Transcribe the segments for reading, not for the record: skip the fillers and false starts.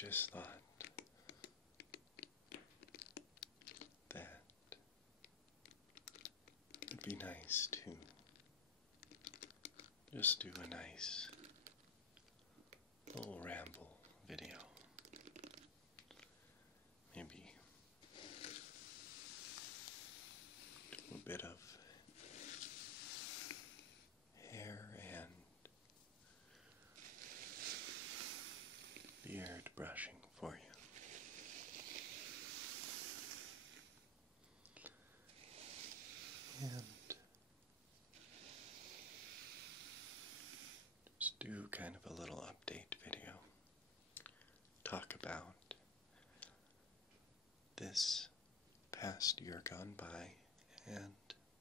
just thought that it'd be nice to just do a nice little ramble video. Maybe do a bit of hair and beard brushing for you. And just do kind of a little update video. Talk about this past year gone by and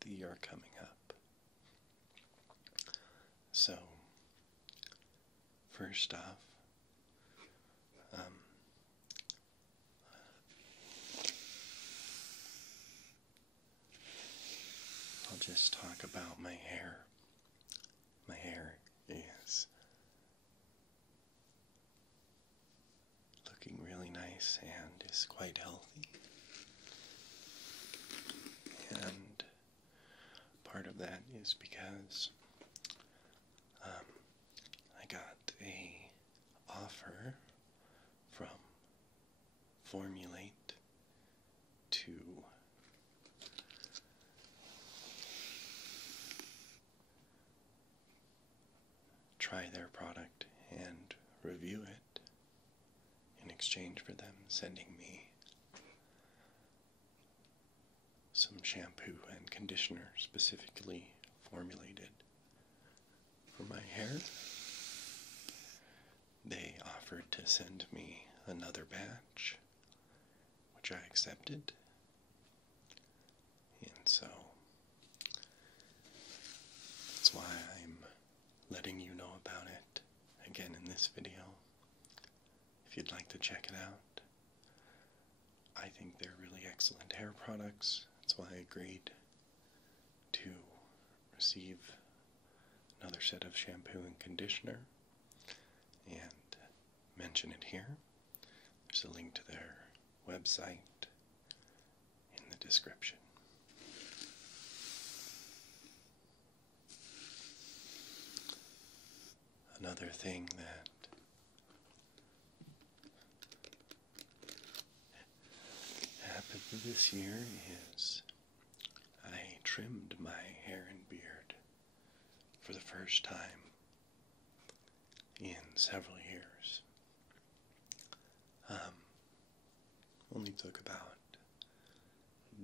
the year coming up. So, first off, I'll just talk about my hair. My hair is looking really nice and is quite healthy. And part of that is because I got a offer from Formulate to try their product and review it in exchange for them sending me some shampoo and conditioner specifically formulated for my hair. They offered to send me another batch, which I accepted, and so that's why I'm letting you know about it again in this video. If you'd like to check it out, I think they're really excellent hair products. That's why I agreed to receive another set of shampoo and conditioner and mention it here. There's a link to their website in the description. Another thing that happened this year is I trimmed my hair and beard for the first time in several years. Only took about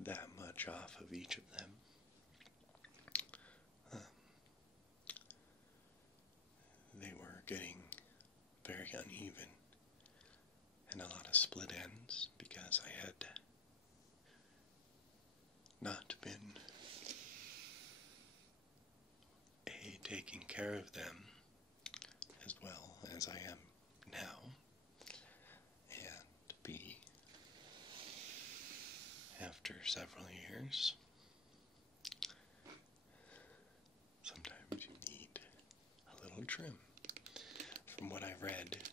that much off of each of them. They were getting very uneven and a lot of split ends because I had not been A, taking care of them as well as I am now, and B, after several years, sometimes you need a little trim. From what I read, it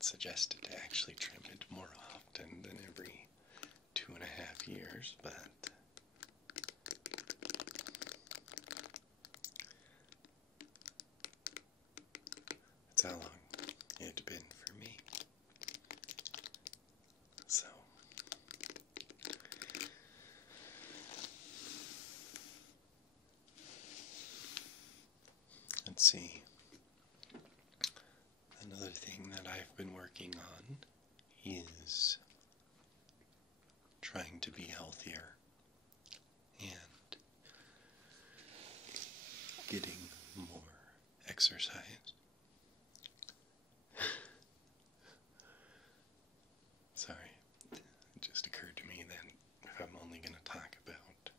suggested to actually trim it more often than every 2.5 years, but that's how long it had been for me. So, let's see. Another thing that I've been working on is trying to be healthier and getting more exercise. Sorry, it just occurred to me that if I'm only going to talk about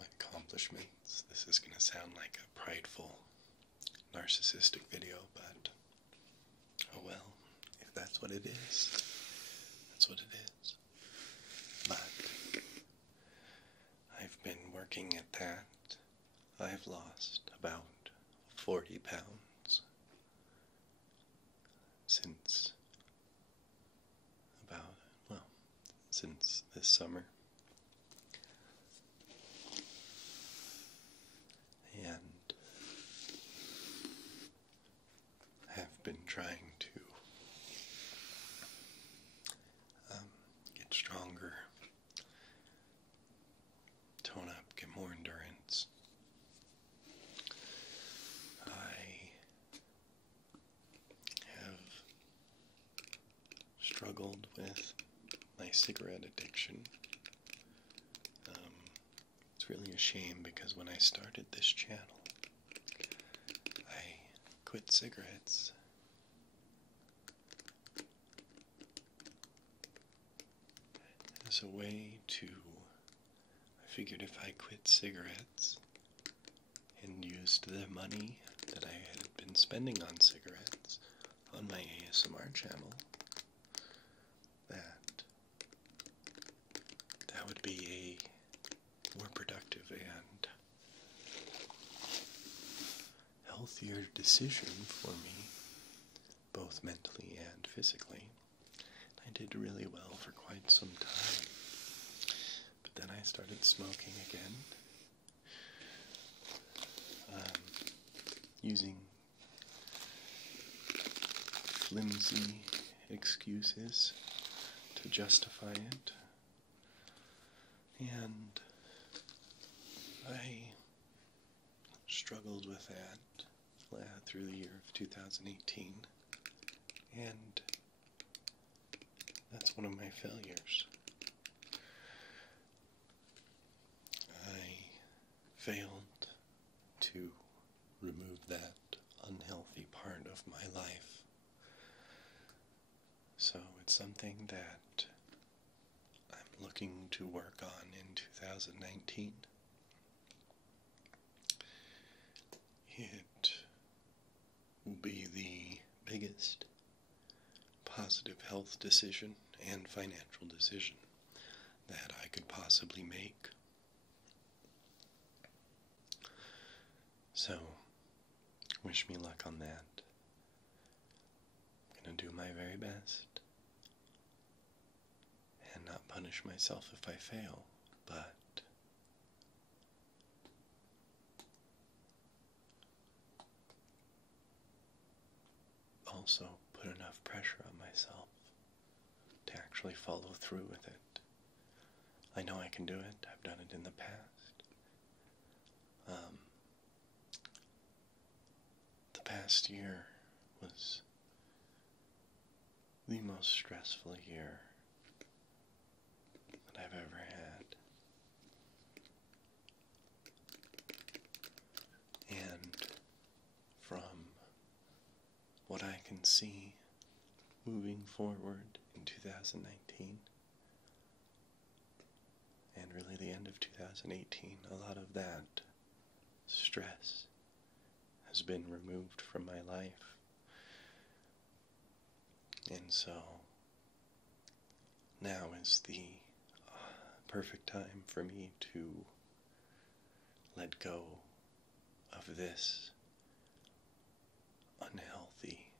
my accomplishments, this is going to sound like a prideful, narcissistic video, but oh well, if that's what it is, that's what it is. But I've been working at that. I've lost about 40 pounds since since this summer. And have been trying to get stronger, tone up, get more endurance. I have struggled with my cigarette addiction. It's really a shame because when I started this channel, I quit cigarettes as a way to, I figured if I quit cigarettes and used the money that I had been spending on cigarettes on my ASMR channel, that would be a more productive and healthier decision for me, both mentally and physically. I did really well for quite some time, but then I started smoking again, using flimsy excuses to justify it, and I struggled with that through the year of 2018, and that's one of my failures. I failed to remove that unhealthy part of my life. So it's something that I'm looking to work on in 2019. It will be the biggest positive health decision and financial decision that I could possibly make. So, wish me luck on that. I'm going to do my very best and not punish myself if I fail, but also put enough pressure on myself to actually follow through with it. I know I can do it. I've done it in the past. The past year was the most stressful year that I've ever had. And from what I can see moving forward in 2019, and really the end of 2018, a lot of that stress has been removed from my life. And so now is the perfect time for me to let go of this unhealthy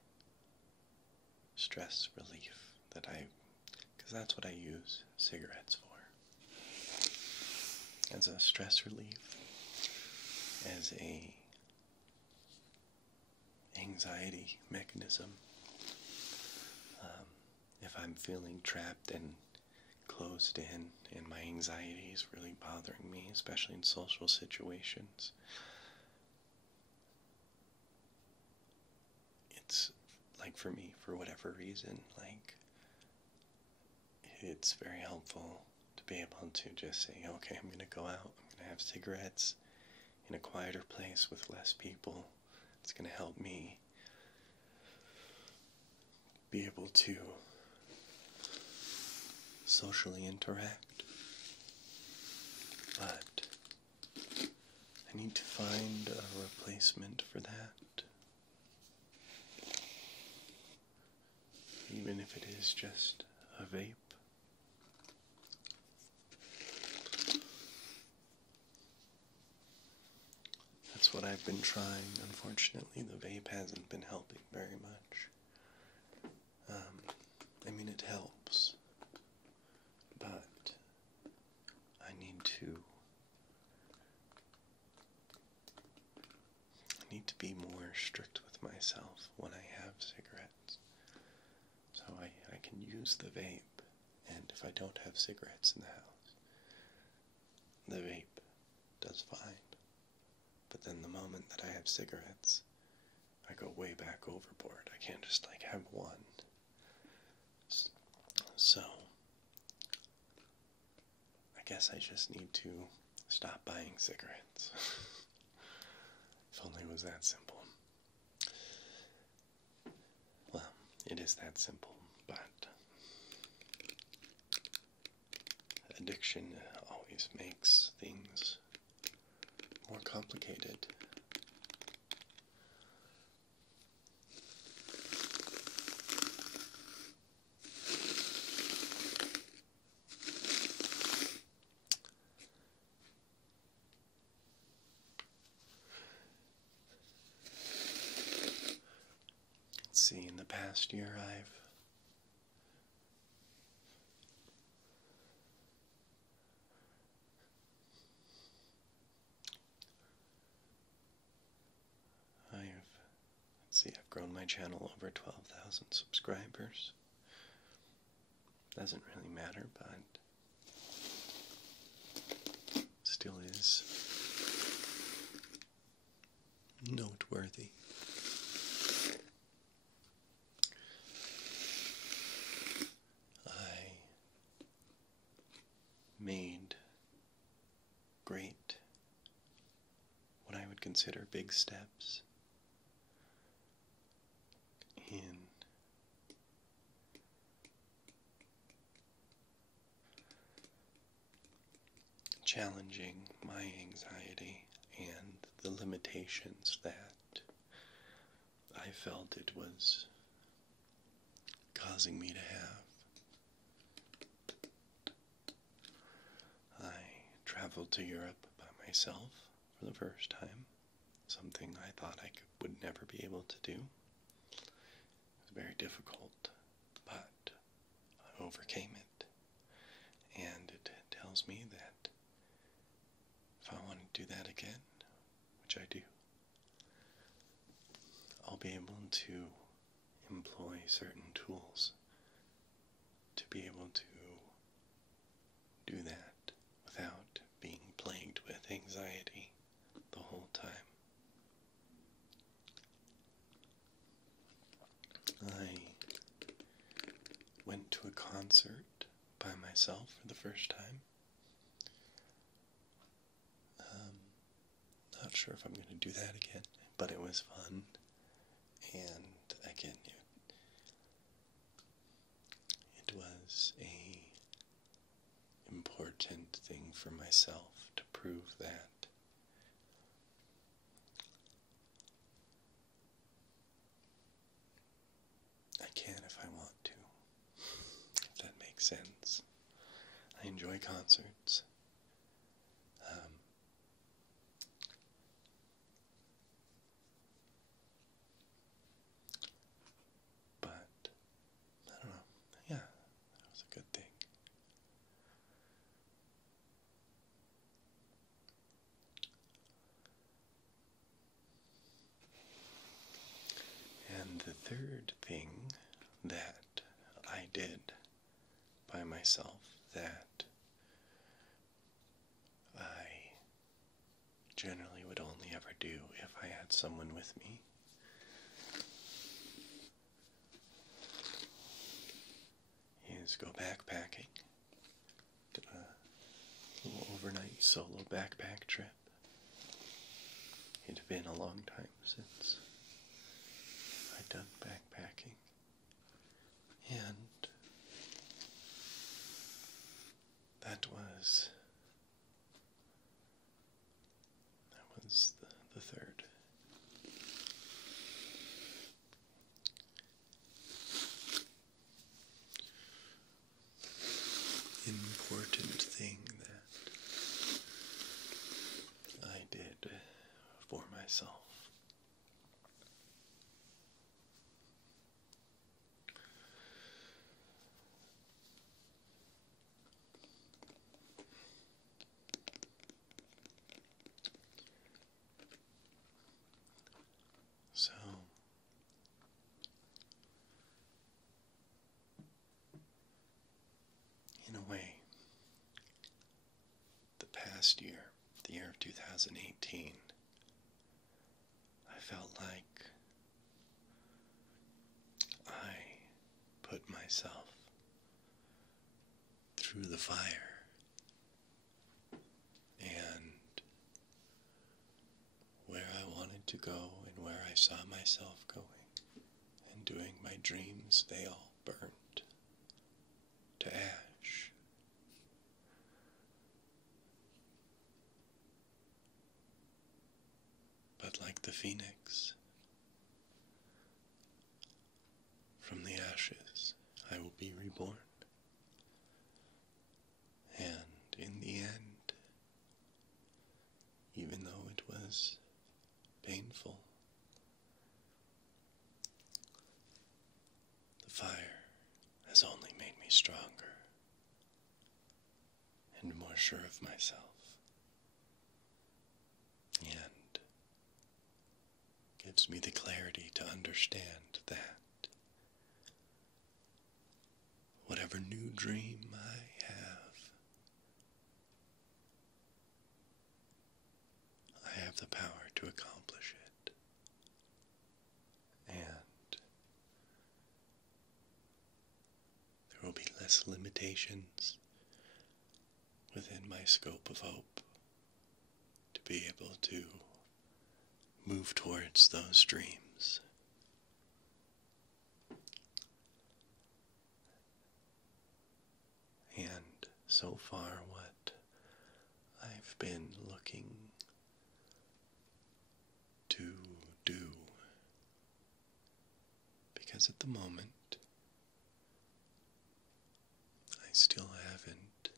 stress relief because that's what I use cigarettes for. As a stress relief, as a anxiety mechanism. If I'm feeling trapped and closed in and my anxiety is really bothering me, especially in social situations, it's like for me, for whatever reason, like it's very helpful to be able to just say, okay, I'm going to go out, I'm going to have cigarettes in a quieter place with less people. It's going to help me be able to socially interact. But I need to find a replacement for that. Even if it is just a vape. That's what I've been trying. Unfortunately, the vape hasn't been helping very much. I mean, it helps, but use the vape, and if I don't have cigarettes in the house, the vape does fine. But then the moment that I have cigarettes, I go way back overboard. I can't just like have one. So, I guess I just need to stop buying cigarettes. If only it was that simple. Well, it is that simple, but addiction always makes things more complicated. Let's see, in the past year I've I've grown my channel over 12,000 subscribers. Doesn't really matter, but still is noteworthy. I made great, what I would consider big steps in challenging my anxiety and the limitations that I felt it was causing me to have. I traveled to Europe by myself for the first time, something I thought I would never be able to do. It was very difficult, but I overcame it, and it tells me that if I want to do that again, which I do, I'll be able to employ certain tools to be able to do that without being plagued with anxiety the whole time. I went to a concert by myself for the first time. Not sure if I'm going to do that again, but it was fun. And again, it was a important thing for myself to prove that I can if I want to, if that makes sense. I enjoy concerts. But I don't know. Yeah, that was a good thing. And the third thing that I did by myself that I generally would only ever do if I had someone with me is go backpacking. Did a little overnight solo backpack trip. It had been a long time since I'd done backpacking, and that was the third. Important thing that I did for myself. So, last year, the year of 2018, I felt like I put myself through the fire, and where I wanted to go and where I saw myself going and doing my dreams, they all burned to ash. But like the phoenix, from the ashes I will be reborn. And in the end, even though it was painful, the fire has only made me stronger and more sure of myself, and gives me the clarity to understand that whatever new dream I have the power to accomplish it. And there will be less limitations within my scope of hope to be able to move towards those dreams. And so far, what I've been looking to do, because at the moment I still haven't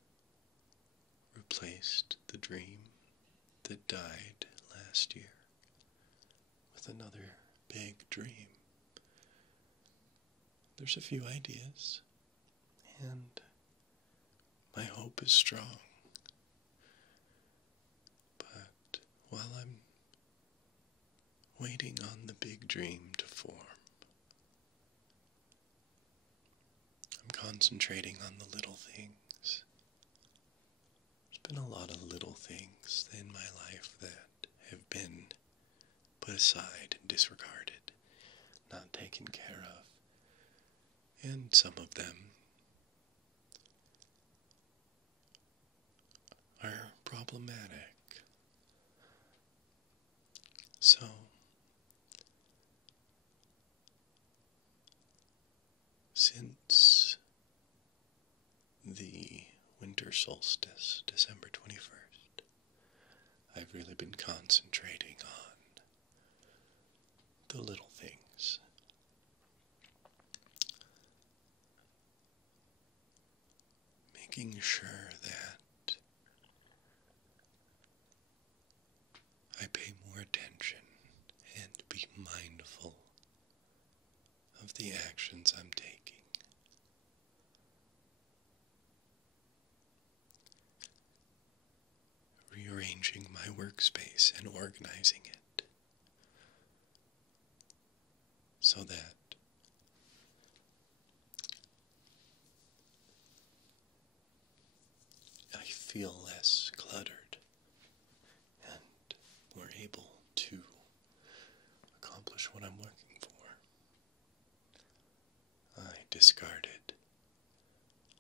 replaced the dream that died last year with another big dream. There's a few ideas, and my hope is strong. But while I'm waiting on the big dream to form, I'm concentrating on the little things. There's been a lot of little things in my life that have been put aside and disregarded, not taken care of, and some of them are problematic. So, since the winter solstice, December 21st, I've really been concentrating on the little things. Making sure that I pay more attention and be mindful of the actions I'm taking. Rearranging my workspace and organizing it so that I feel less cluttered and more able to accomplish what I'm working for. I discarded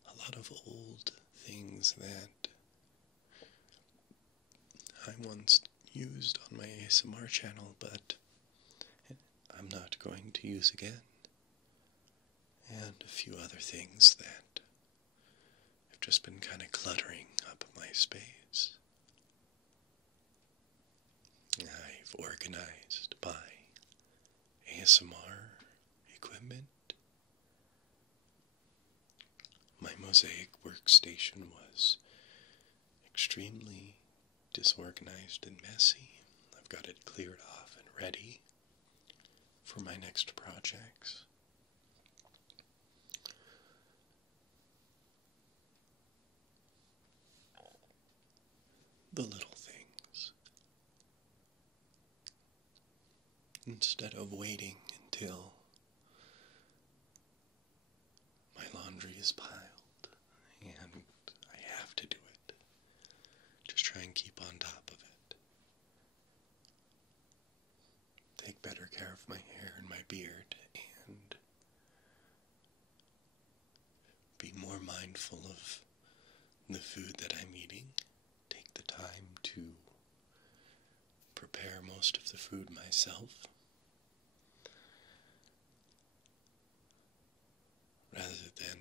a lot of old things that I once used on my ASMR channel, but I'm not going to use again. And a few other things that have just been kind of cluttering up my space. I've organized by ASMR equipment. My mosaic workstation was extremely disorganized and messy. I've got it cleared off and ready for my next projects. The little things. Instead of waiting until my laundry is piled and I have to do it, just try and keep on top of it. Take better care of my hair and my beard, and be more mindful of the food that I'm eating. Take the time to prepare most of the food myself, rather than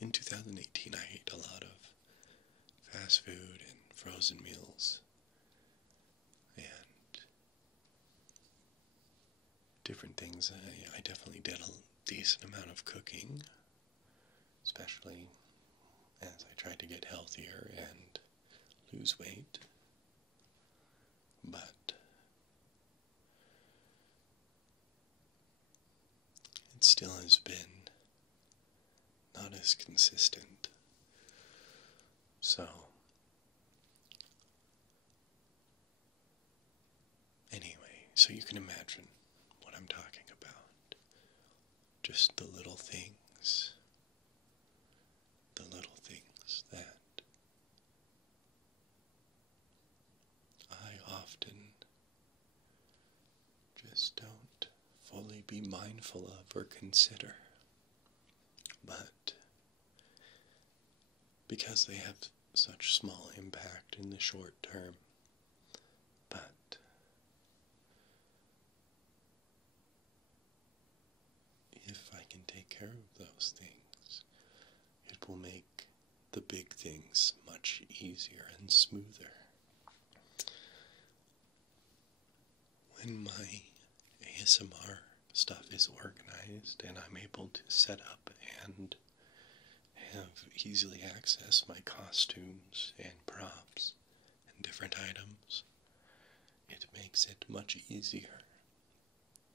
in 2018 I ate a lot of fast food and frozen meals and different things. I definitely did a decent amount of cooking, especially as I tried to get healthier and lose weight. But it still has been not as consistent. So, anyway, so you can imagine what I'm talking about. Just the little things that I often just don't fully be mindful of or consider. But because they have such small impact in the short term, but if I can take care of those things, it will make the big things much easier and smoother. When my ASMR stuff is organized and I'm able to set up and have easily access my costumes and props and different items, it makes it much easier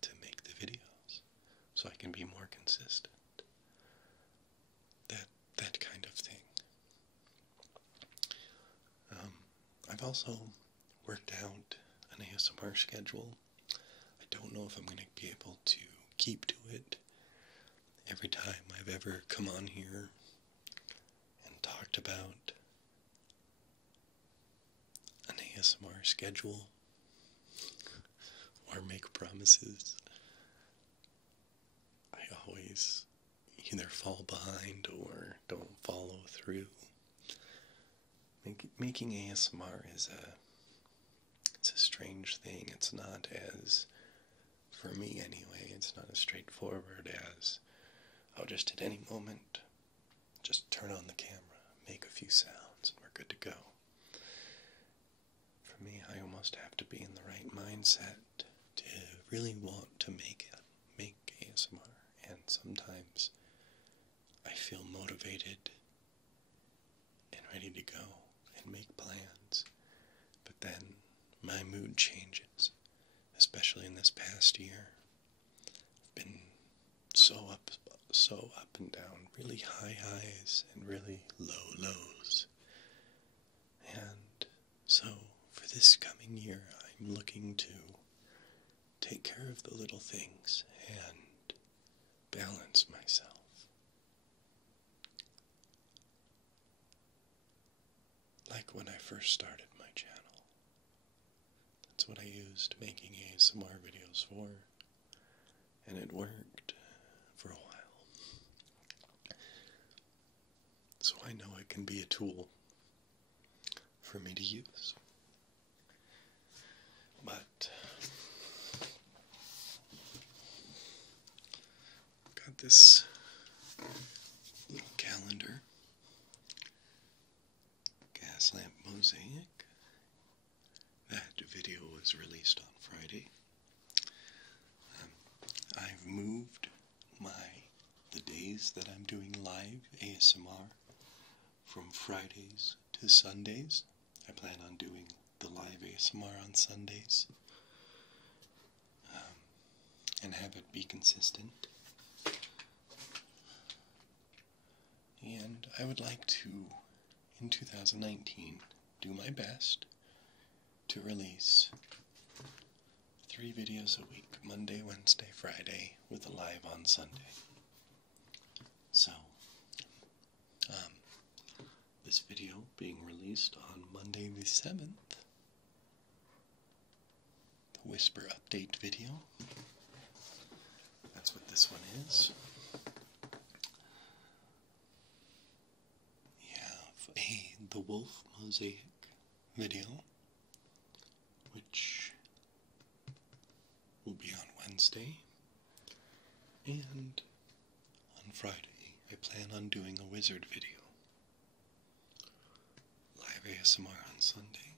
to make the videos so I can be more consistent. That kind of thing. I've also worked out an ASMR schedule. I don't know if I'm going to be able to keep to it every time I've ever come on here and talked about an ASMR schedule or make promises. I always either fall behind or don't follow through. Making ASMR it's a strange thing. It's not as, for me anyway, it's not as straightforward as, oh, just at any moment, just turn on the camera, make a few sounds, and we're good to go. For me, I almost have to be in the right mindset to really want to make ASMR, and sometimes I feel motivated and ready to go and make plans, but then my mood changes, especially in this past year. I've been so up and down, really high highs and really low lows. And so for this coming year, I'm looking to take care of the little things and balance myself. Like when I first started my channel. That's what I used making ASMR videos for, and it worked for a while. So I know it can be a tool for me to use. But I've got this little calendar, gas lamp mosaic. That video was released on Friday. I've moved the days that I'm doing live ASMR from Fridays to Sundays. I plan on doing the live ASMR on Sundays and have it be consistent. And I would like to, in 2019, do my best to release 3 videos a week, Monday, Wednesday, Friday, with a live on Sunday. So, This video being released on Monday the 7th. The Whisper update video. That's what this one is. We have the Wolf Mosaic video, which will be on Wednesday, and on Friday I plan on doing a wizard video. Live ASMR on Sunday.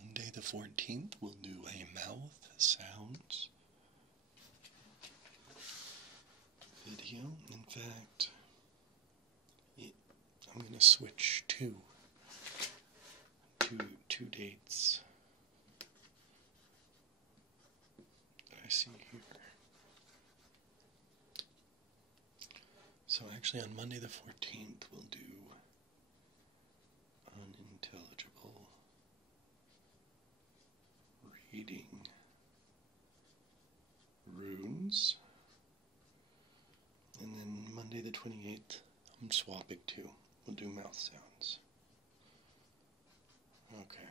Monday the 14th we'll do a mouth sounds video. In fact, I'm going to switch two dates that I see here. So actually on Monday the 14th we'll do unintelligible reading runes, and then Monday the 28th I'm swapping too. We'll do mouth sounds. Okay.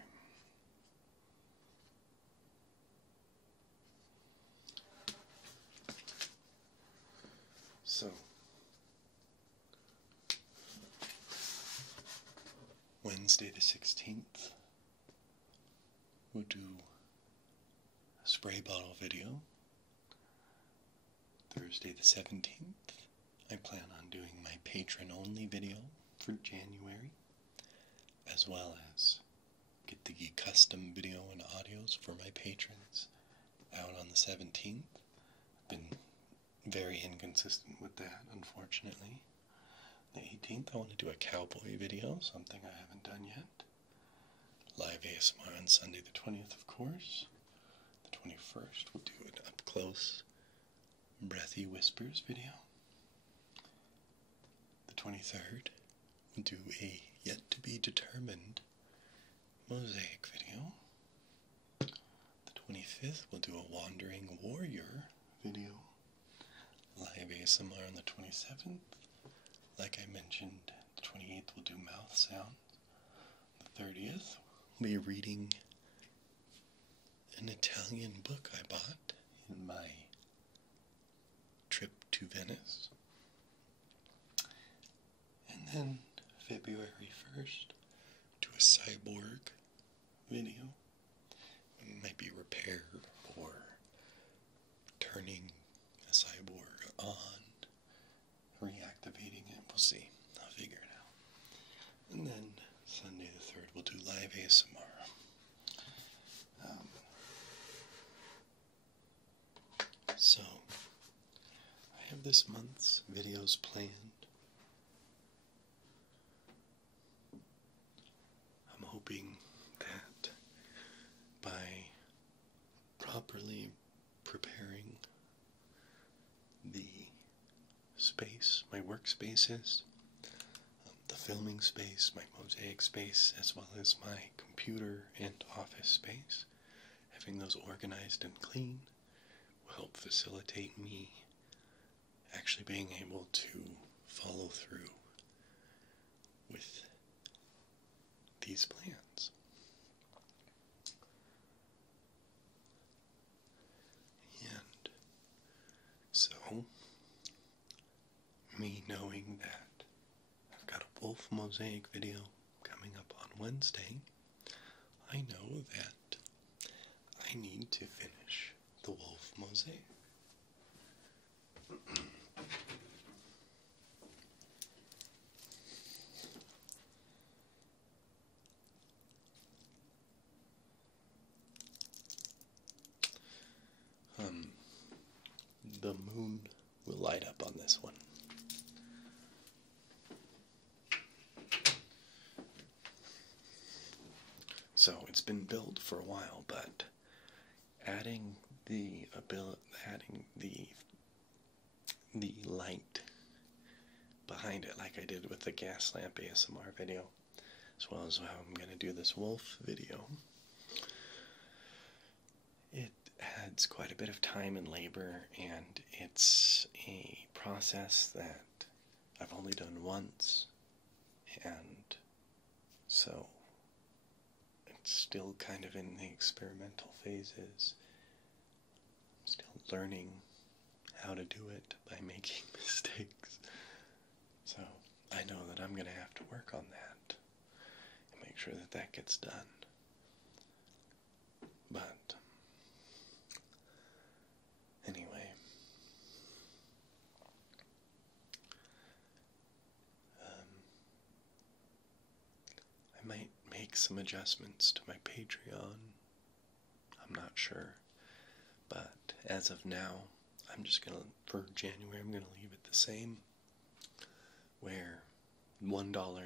So, Wednesday the 16th, we'll do a spray bottle video. Thursday the 17th, I plan on doing my patron-only video for January, as well as get the custom video and audios for my patrons out on the 17th. Been very inconsistent with that, unfortunately. The 18th, I want to do a cowboy video, something I haven't done yet. Live ASMR on Sunday the 20th, of course. The 21st, we'll do an up-close, breathy whispers video. The 23rd, we'll do a yet-to-be-determined mosaic video. The 25th, we'll do a wandering warrior video. Live ASMR on the 27th. Like I mentioned, the 28th we'll do mouth sound. The 30th, we'll be reading an Italian book I bought in my trip to Venice. And then February 1st, do a cyborg video. It might be repair or turning a cyborg on, reactivating it. We'll see. I'll figure it out. And then Sunday the 3rd, we'll do live ASMR. So, I have this month's videos planned. I'm hoping that by properly preparing the space, my workspaces, the filming space, my mosaic space, as well as my computer and office space, having those organized and clean will help facilitate me actually being able to follow through with these plans. And so, me knowing that I've got a wolf mosaic video coming up on Wednesday, I know that I need to finish the wolf mosaic. The moon will light up on this one. So it's been built for a while, but adding the light behind it, like I did with the gas lamp ASMR video, as well as how I'm going to do this wolf video, it adds quite a bit of time and labor, and it's a process that I've only done once, and so it's still kind of in the experimental phases. I'm still learning how to do it by making mistakes. So I know that I'm going to have to work on that and make sure that that gets done. But anyway, I might make some adjustments to my Patreon. I'm not sure. But as of now, I'm just going to, for January, I'm going to leave it the same, where $1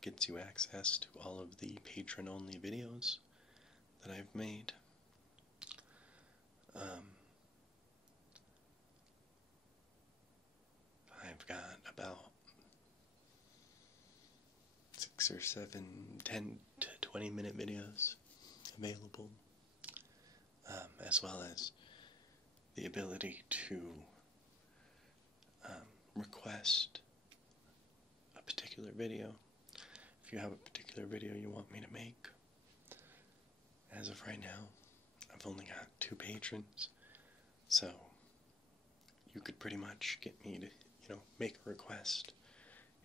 gets you access to all of the patron-only videos that I've made. I've got about 6 or 7, 10 to 20 minute videos available, as well as the ability to request a particular video. If you have a particular video you want me to make, as of right now, I've only got 2 patrons, so you could pretty much get me to, make a request,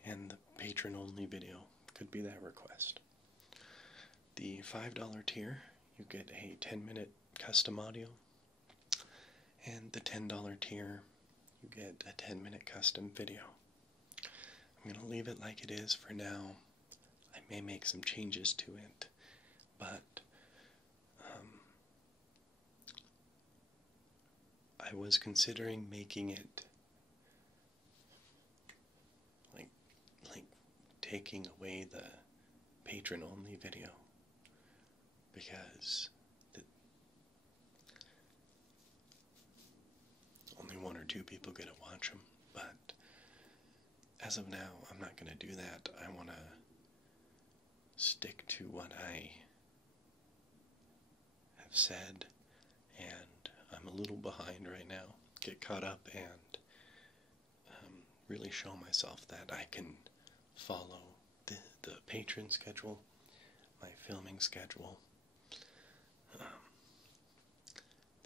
and the patron-only video could be that request. The $5 tier, you get a 10-minute custom audio, and the $10 tier, you get a 10-minute custom video. I'm going to leave it like it is for now. I may make some changes to it, but I was considering making it like taking away the patron-only video, because only 1 or 2 people get to watch them. But as of now, I'm not going to do that. I want to stick to what I have said, and I'm a little behind right now. Get caught up and really show myself that I can follow the patron schedule, my filming schedule.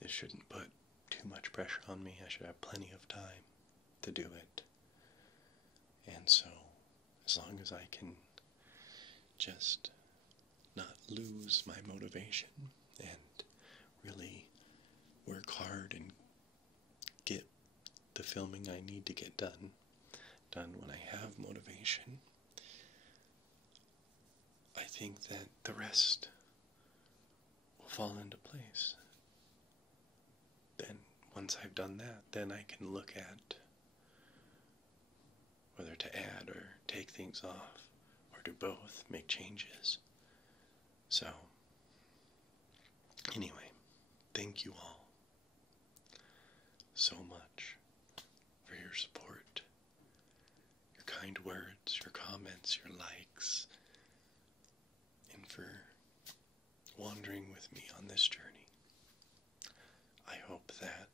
This shouldn't put too much pressure on me. I should have plenty of time to do it. And so, as long as I can just not lose my motivation and really work hard and get the filming I need to get done when I have motivation, I think that the rest will fall into place. Then, once I've done that, then I can look at whether to add or take things off, or do both, make changes. So, anyway, thank you all so much for your support, your kind words, your comments, your likes, and for wandering with me on this journey. I hope that